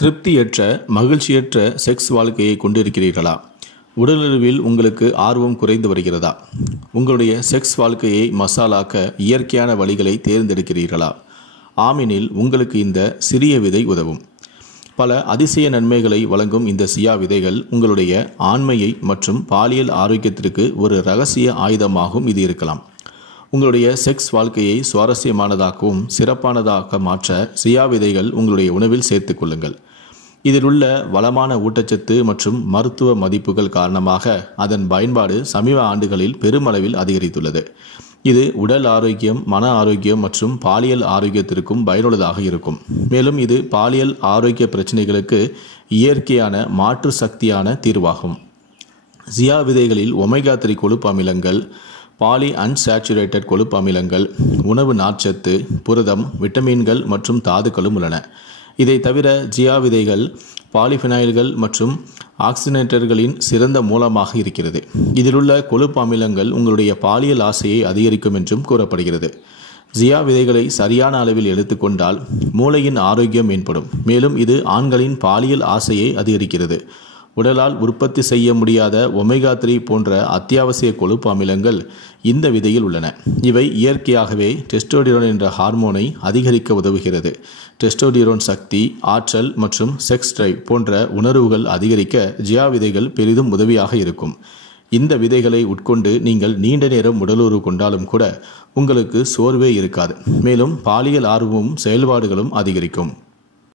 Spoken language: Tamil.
திருப்தியற்ற மகிழ்ச்சியற்ற செக்ஸ் வாழ்க்கையை கொண்டிருக்கிறீர்களா? உடலுறவில் உங்களுக்கு ஆர்வம் குறைந்து வருகிறதா? உங்களுடைய செக்ஸ் வாழ்க்கையை மசாலாக்க இயற்கையான வழிகளை தேர்ந்தெடுக்கிறீர்களா? ஆமெனில் உங்களுக்கு இந்த சிறிய விதை உதவும். பல அதிசய நன்மைகளை வழங்கும் இந்த சியா விதைகள் உங்களுடைய ஆண்மையை மற்றும் பாலியல் ஆரோக்கியத்திற்கு ஒரு இரகசிய ஆயுதமாகவும் இது இருக்கலாம். உங்களுடைய செக்ஸ் வாழ்க்கையை சுவாரஸ்யமானதாகவும் சிறப்பானதாக மாற்ற சியா விதைகள் உங்களுடைய உணவில் சேர்த்து கொள்ளுங்கள். இதில் உள்ள வளமான ஊட்டச்சத்து மற்றும் மருத்துவ மதிப்புகள் காரணமாக அதன் பயன்பாடு சமீப ஆண்டுகளில் பெருமளவில் அதிகரித்துள்ளது. இது உடல் ஆரோக்கியம், மன ஆரோக்கியம் மற்றும் பாலியல் ஆரோக்கியத்திற்கும் பயனுள்ளதாக இருக்கும். மேலும் இது பாலியல் ஆரோக்கிய பிரச்சனைகளுக்கு இயற்கையான மாற்று சக்தியான தீர்வாகும். சியா விதைகளில் ஒமேகா 3 கொழுப்பு அமிலங்கள், பாலி அன்சாச்சுரேட்டட் கொழுப்பு அமிலங்கள், உணவு நார்ச்சத்து, புரதம், விட்டமின்கள் மற்றும் தாதுக்களும் உள்ளன. இதை தவிர சியா விதைகள் பாலிஃபினைல்கள் மற்றும் ஆக்சிஜனேட்டர்களின் சிறந்த மூலமாக இருக்கிறது. இதிலுள்ள கொழுப்பு அமிலங்கள் உங்களுடைய பாலியல் ஆசையை அதிகரிக்கும் என்றும் கூறப்படுகிறது. சியா விதைகளை சரியான அளவில் எடுத்துக்கொண்டால் மூளையின் ஆரோக்கியம் மேம்படும். மேலும் இது ஆண்களின் பாலியல் ஆசையை அதிகரிக்கிறது. உடலால் உற்பத்தி செய்ய முடியாத ஒமேகா 3 போன்ற அத்தியாவசிய கொழுப்பு அமிலங்கள் இந்த விதையில் உள்ளன. இவை இயற்கையாகவே டெஸ்டோடிரோன் என்ற ஹார்மோனை அதிகரிக்க உதவுகிறது. டெஸ்டோடிரோன் சக்தி, ஆற்றல் மற்றும் செக்ஸ் டிரைவ் போன்ற உணர்வுகள் அதிகரிக்க சியா விதைகள் பெரிதும் உதவியாக இருக்கும். இந்த விதைகளை உட்கொண்டு நீங்கள் நீண்ட நேரம் உடலுறவு கொண்டாலும் கூட உங்களுக்கு சோர்வே இருக்காது. மேலும் பாலியல் ஆர்வமும் செயல்பாடுகளும் அதிகரிக்கும்.